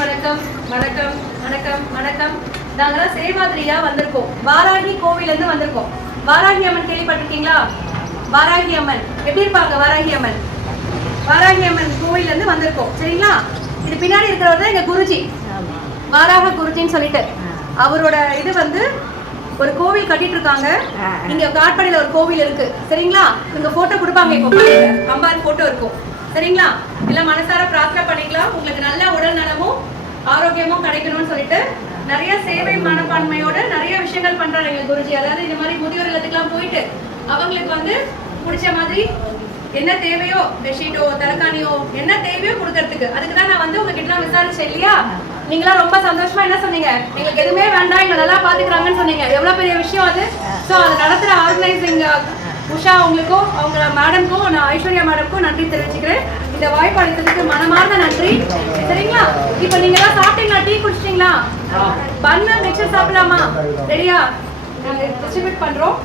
வணக்கம் வணக்கம் வணக்கம் வணக்கம். நாங்களாம் சேவாதிரியா வந்திருக்கோம். வாராகி கோவில இருந்து வந்திருக்கோம். வாராகி அம்மன் கேள்விப்பட்டிருக்கீங்களா? வாராகி அம்மன் எப்படி இருப்பாங்க? வாராகி அம்மன் கோவில இருந்து வந்திருக்கோம். சரிங்களா? இது பின்னாடி இருக்கிறவர் தான் எங்க குருஜி, வாராக குருஜின்னு சொல்லிட்டு. அவரோட இது வந்து ஒரு கோவில் கட்டிட்டு இருக்காங்க. இங்க காட்பாடியில ஒரு கோவில் இருக்கு. சரிங்களா? இங்க போட்டோ கொடுப்பாங்க. இப்போ அம்பாள் போட்டோ இருக்கும். சரிங்களா? எல்லாம் மனசார பிரார்த்தனை பண்ணிக்கலாம். உங்களுக்கு நல்ல உடல் நலமும் ஆரோக்கியமும் கிடைக்கணும்னு சொல்லிட்டு நிறைய சேவை மனப்பான்மையோட நிறைய விஷயங்கள் பண்றாங்க எங்க குருஜி. அதாவது இந்த மாதிரி முதியோர் இல்லத்துக்குலாம் போயிட்டு அவங்களுக்கு வந்து பிடிச்ச மாதிரி என்ன தேவையோ, பெட்ஷீட்டோ தலைக்காணியோ என்ன தேவையோ கொடுக்கறதுக்கு. அதுக்கு தான் நான் வந்து உங்ககிட்ட விசாரிச்சேன் இல்லையா? நீங்களாம் ரொம்ப சந்தோஷமா என்ன சொன்னீங்க? எங்களுக்கு எதுவுமே வேண்டாம், எங்களை நல்லா பாத்துக்கிறாங்கன்னு சொன்னீங்க. எவ்வளவு பெரிய விஷயம் அது. ஸோ அதை நடத்துற ஆர்கனைசிங் உஷா உங்களுக்கும் அவங்க மேடம்க்கும் நான் ஐஸ்வர்யா மேடம்க்கும் நன்றி தெரிவிச்சுக்கிறேன். இந்த வாய்ப்பு அளித்ததுக்கு மனமார்ந்த நன்றி. சரிங்களா? இப்போ நீங்க எல்லாம் சாப்பிட்டீங்களா? டீ குடிச்சிட்டீங்களா? பண்ண மிக்சர் சாப்பிடலாமா? ரெடியா? நாங்க டிஸ்ட்ரிபியூட் பண்றோம்.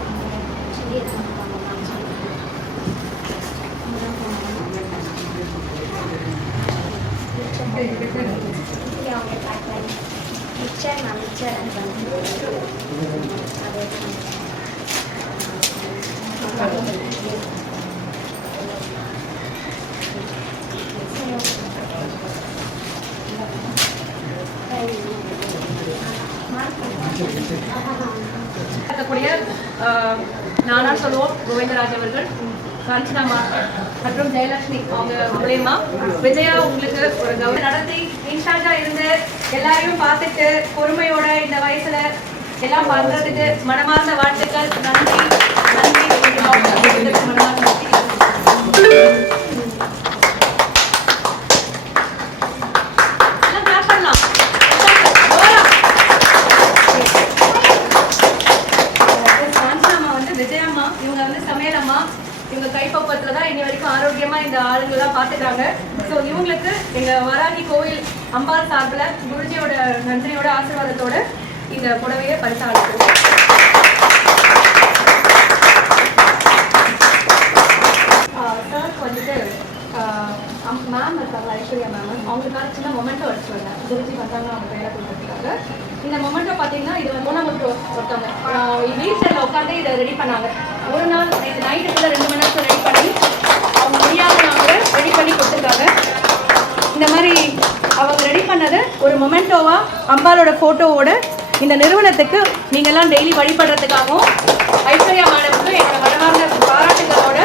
நானா சொல்லுவோம் கோவிந்தராஜ் அவர்கள், காஞ்சனா மற்றும் ஜெயலட்சுமி அவங்க மூலமா விஜயா உங்களுக்கு ஒரு கௌரவம் நடத்தி இன்சார்ஜா இருந்து எல்லாரையும் பார்த்துட்டு பொறுமையோட இந்த வயசுல எல்லாம் பண்றதுக்கு மனமார்ந்த வாழ்த்துக்கள். நன்றி நன்றி. இவங்க கைப்பக்குவத்துல தான் இன்னி வரைக்கும் ஆரோக்கியமா இந்த ஆளுங்கெல்லாம் பாத்துக்கிறாங்க. ஸோ இவங்களுக்கு எங்க வராகி கோவில் அம்பாள் சார்பில் குருஜியோட நன்றியோட ஆசீர்வாதத்தோட இந்த புடவையை பரிசா அளிக்கிறோம். சார் வந்துட்டு மேம் இருக்காங்க, ஐஸ்வர்யா மேம், அவங்களுக்காக சின்ன மொமெண்டோ அடிச்சு வந்தேன். குருஜி வந்தாங்க, அவங்க கையில கொடுத்துருக்காங்க. இந்த மொமெண்டோ பார்த்தீங்கன்னா இது மூணாமட்டு ஒருத்தவங்க வீட்டில் உட்காந்து இதை ரெடி பண்ணாங்க. ஒரு நாள் நைட்டுக்குள்ள 2 மணி நேரத்தில் ரெடி பண்ணி அவங்க முடியாதவங்க ரெடி பண்ணி கொடுத்துருக்காங்க. இந்த மாதிரி அவங்க ரெடி பண்ணதை ஒரு மொமெண்டோவா அம்பாலோட ஃபோட்டோவோட இந்த நிறுவனத்துக்கு நீங்கள்லாம் டெய்லி வழிபடுறதுக்காகவும் ஐஸ்வர்யா மேடமுக்கு எங்களோட மனமார்ந்த பாராட்டுகளோட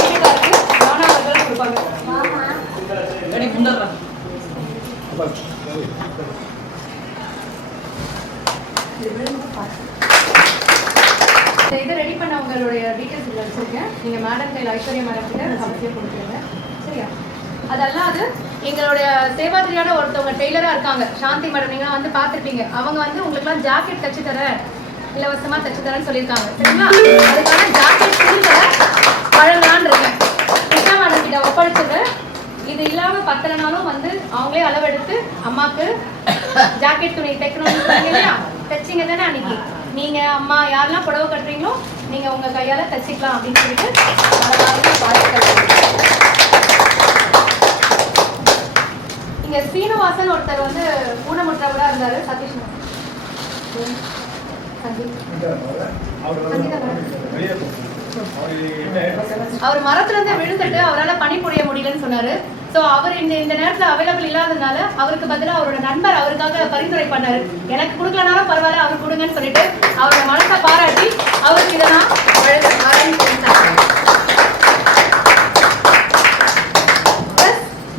வீட்டுக்காருக்கு மாணவர்கள் கொடுப்பாங்க. இதை ரெடி பண்ண அவங்களுடைய டீட்டெயில்ஸ் இதில் வச்சுருக்கேன். நீங்கள் மேடம் கையில் ஐஸ்வர்யா மேடம் கிட்ட கம்ப்ளீட் கொடுத்துருங்க. சரியா? அதெல்லாம் எங்களுடைய சேவாதிரியான ஒருத்தவங்க டெய்லராக இருக்காங்க, சாந்தி மேடம். நீங்கள் வந்து பார்த்துருப்பீங்க. அவங்க வந்து உங்களுக்குலாம் ஜாக்கெட் தைச்சு தரேன், இலவசமாக தைச்சு தரேன்னு சொல்லியிருக்காங்க. சரிங்களா? அதுக்கான ஜாக்கெட் துணிகளை வழங்கலான்னு இருக்கேன். கிருஷ்ணா மேடம் கிட்ட ஒப்படைச்சிருக்கேன். இது இல்லாமல் பத்தலைனாலும் வந்து அவங்களே அளவெடுத்து அம்மாவுக்கு ஜாக்கெட் துணி தைக்கணும்னு சொன்னீங்க இல்லையா? தைச்சிங்க தானே அன்னைக்கு? நீங்க அம்மா யாரெல்லாம் புடவை கட்டுறீங்களோ நீங்க உங்க கையால தச்சுக்கலாம் அப்படின்னு சொல்லிட்டு இங்க சீனிவாசன் ஒருத்தர் வந்து ஊனமுற்றவரா இருந்தாரு. சதீஷ் அவர் மரத்துல இருந்து விழுந்துட்டு அவரால் பணி புரிய முடியலன்னு சொன்னாரு. ஸோ அவர் இந்த நேரத்தில் அவைலபிள் இல்லாததுனால அவருக்கு பதிலாக அவரோட நண்பர் அவருக்காக பரிந்துரை பண்ணாரு. எனக்கு கொடுக்கலனாலும் பரவாயில்ல, அவர் கொடுங்கன்னு சொல்லிட்டு அவரோட மனசை பாராட்டி அவருக்கு இதெல்லாம்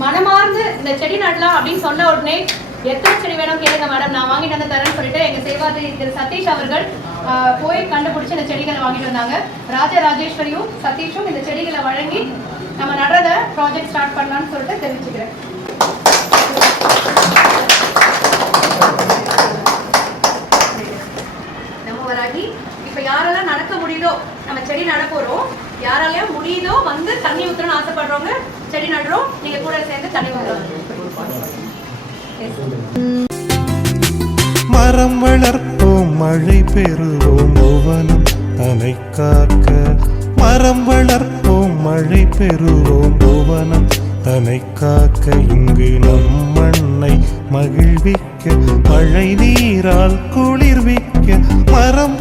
மனமார்ந்து இந்த செடி நடலாம் அப்படின்னு சொன்ன உடனே எத்தனை செடி வேணும் கேளுங்க மேடம், நான் வாங்கிட்டு வந்து தரேன்னு சொல்லிட்டு எங்க சேவாதிரி திரு சதீஷ் அவர்கள் போய் கண்டுபிடிச்சு இந்த செடிகளை வாங்கிட்டு வந்தாங்க. ராஜராஜேஸ்வரியும் சதீஷும் இந்த செடிகளை வழங்கி நம்ம நடுறத ப்ராஜெக்ட் ஸ்டார்ட் பண்ணலாம்னு சொல்லிட்டு தெரிவிச்சுக்கிறேன். நம்ம வராகி இப்ப யாரெல்லாம் நடக்க முடியுதோ நம்ம செடி நட போறோம். யாராலையும் முடியுதோ வந்து தண்ணி ஊற்றணும்னு ஆசைப்படுறவங்க செடி நடுறோம். நீங்க கூட சேர்ந்து தண்ணி ஊற்றணும். மரம் வளர்ப்போம், மழை பெறுவோம், புவனம் தனை காக்க. மரம் வளர்ப்போம், மழை பெறுவோம், புவனம் தனை காக்க இங்கு நம் மண்ணை மகிழ்விக்க மழை நீரால் குளிர்விக்க மரம்